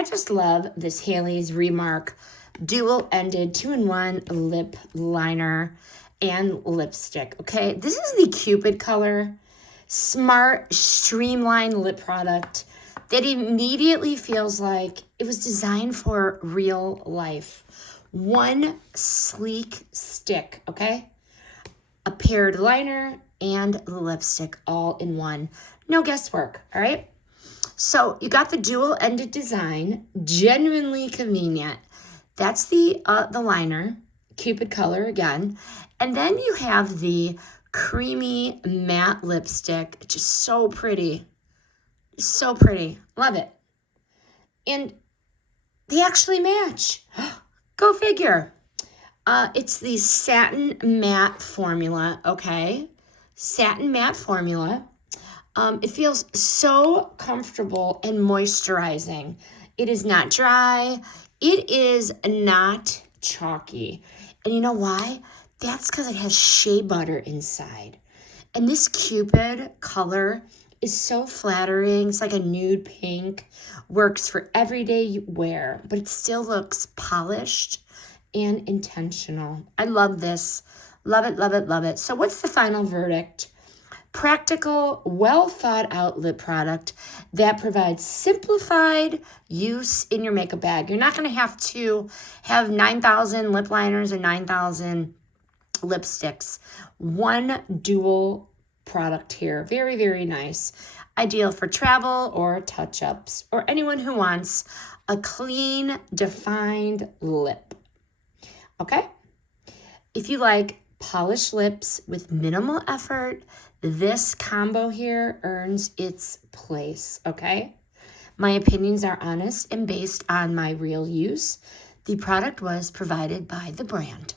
I just love this Haley's Remark dual-ended 2-in-1 lip liner and lipstick, okay? This is the Cupid color. Smart, streamlined lip product that immediately feels like it was designed for real life. One sleek stick, okay? A paired liner and lipstick all in one. No guesswork, all right? So you got the dual-ended design, genuinely convenient. That's the liner, Cupid color again. And then you have the creamy matte lipstick, just so pretty. So pretty. Love it. And they actually match. Go figure. It's the satin matte formula, okay? Satin matte formula. It feels so comfortable and moisturizing. It is not dry. It is not chalky. And you know why? That's because it has shea butter inside. And this Cupid color is so flattering. It's like a nude pink. Works for everyday wear, but it still looks polished and intentional. I love this. Love it, love it, love it. So what's the final verdict? Practical, well thought out lip product that provides simplified use in your makeup bag. You're not going to have 9,000 lip liners and 9,000 lipsticks. One dual product here. Very, very nice. Ideal for travel or touch-ups or anyone who wants a clean, defined lip. Okay? If you like polished lips with minimal effort, this combo here earns its place, okay? My opinions are honest and based on my real use. The product was provided by the brand.